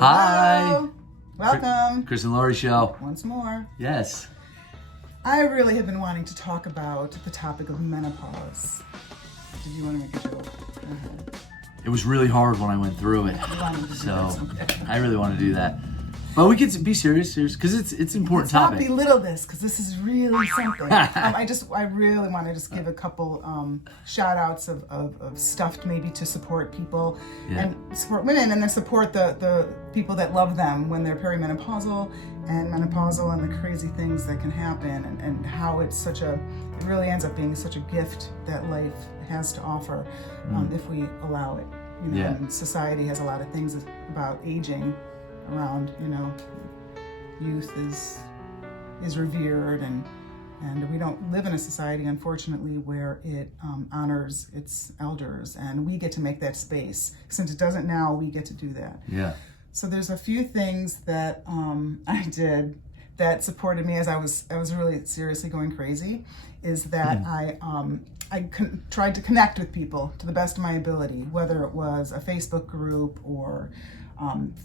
Hi. Welcome. Chris and Lori show. Once more. Yes. I really have been wanting to talk about the topic of menopause. Did you want to make a joke? It was really hard when I went through it. So Okay. I really want to do that. But we could be serious because it's an important Let's topic. not belittle this because this is really something. I really want to just give a couple shout outs of stuff maybe to support people and support women, and then support the people that love them when they're perimenopausal and menopausal, and the crazy things that can happen, and how it really ends up being such a gift that life has to offer if we allow it. You know, and society has a lot of things about aging around, youth is revered, and we don't live in a society, unfortunately, where it honors its elders, and we get to make that space. Since it doesn't now, we get to do that. Yeah. So there's a few things that I did that supported me as I was really seriously going crazy, is that I tried to connect with people to the best of my ability, whether it was a Facebook group or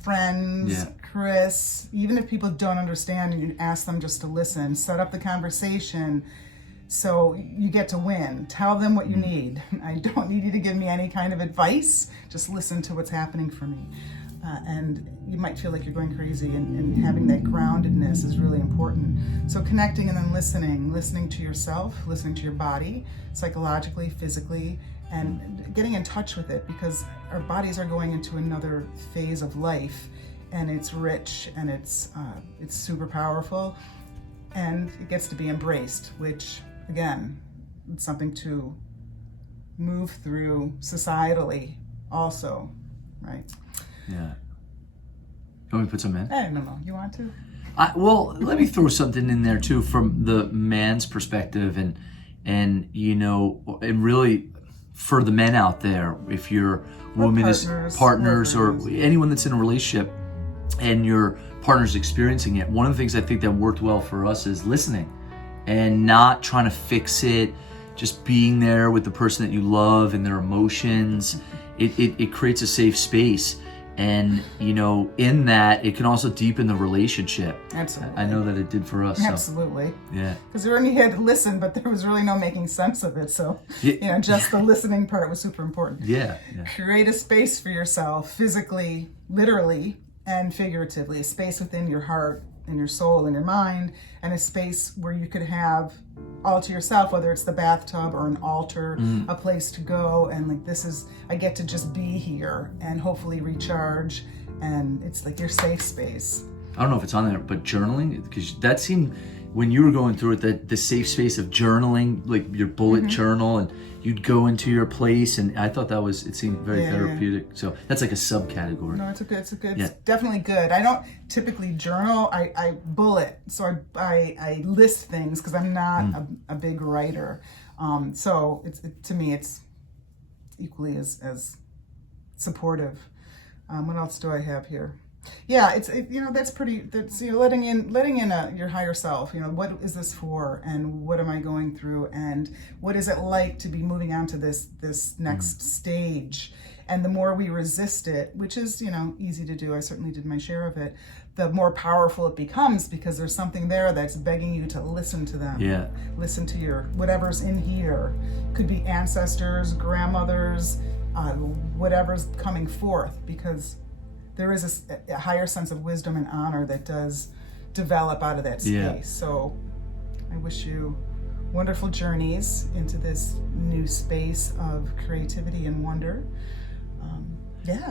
friends, Chris, even if people don't understand, and you ask them just to listen, set up the conversation so you get to win. Tell them what you need. I don't need you to give me any kind of advice. Just listen to what's happening for me. And you might feel like you're going crazy, and having that groundedness is really important. So connecting and then listening to yourself, listening to your body, psychologically, physically, and getting in touch with it, because our bodies are going into another phase of life, and it's rich, and it's super powerful, and it gets to be embraced, which again, it's something to move through societally also, right? Yeah. Can we put some in? I don't know. You want to? Well, let me throw something in there too from the man's perspective, and really for the men out there, if your woman is partners or anyone that's in a relationship and your partner's experiencing it, one of the things I think that worked well for us is listening and not trying to fix it, just being there with the person that you love and their emotions. It creates a safe space. And, in that, it can also deepen the relationship. Absolutely. I know that it did for us. Absolutely. So. Yeah. Because we only had to listen, but there was really no making sense of it. So, just the listening part was super important. Yeah. Create a space for yourself, physically, literally, and figuratively. A space within your heart and your soul and your mind, and a space where you could have all to yourself, whether it's the bathtub or an altar, a place to go, and I get to just be here and hopefully recharge, and it's like your safe space. I don't know if it's on there, but journaling, because that seemed, when you were going through it, that the safe space of journaling, like your bullet journal, and you'd go into your place, and I thought it seemed very therapeutic. So that's like a subcategory. No, it's definitely good. I don't typically journal. I bullet, so I list things because I'm not a big writer. So to me it's equally as supportive. What else do I have here? Yeah, that's letting in your higher self. What is this for, and what am I going through, and what is it like to be moving on to this next stage? And the more we resist it, which is easy to do, I certainly did my share of it, the more powerful it becomes, because there's something there that's begging you to listen to them. Yeah. Listen to your whatever's in here. Could be ancestors, grandmothers, whatever's coming forth, because there is a higher sense of wisdom and honor that does develop out of that space. Yeah. So I wish you wonderful journeys into this new space of creativity and wonder.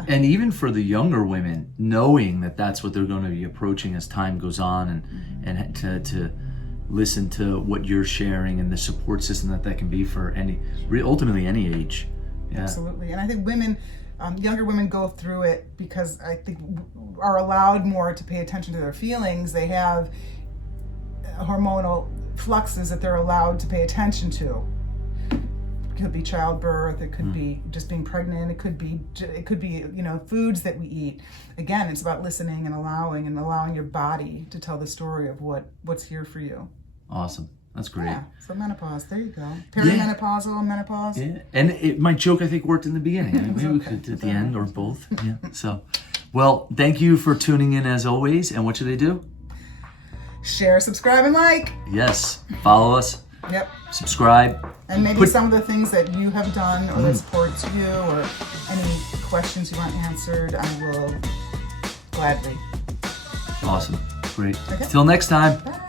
And even for the younger women, knowing that that's what they're going to be approaching as time goes on, and to listen to what you're sharing, and the support system that can be for ultimately any age. Yeah. Absolutely. And I think younger women go through it because I think are allowed more to pay attention to their feelings. They have hormonal fluxes that they're allowed to pay attention to. It could be childbirth, it could be just being pregnant, it could be foods that we eat. Again, it's about listening and allowing your body to tell the story of what's here for you. Awesome. That's great. Yeah, so menopause, there you go. Perimenopausal, menopause. Yeah, and my joke I think worked in the beginning. Maybe we could at the end or both. Yeah. So, Well, thank you for tuning in as always. And what should they do? Share, subscribe, and like. Yes. Follow us. Yep. Subscribe. And maybe some of the things that you have done or that supports you or any questions you want answered, I will gladly. Awesome. Great. Okay. Till next time. Bye.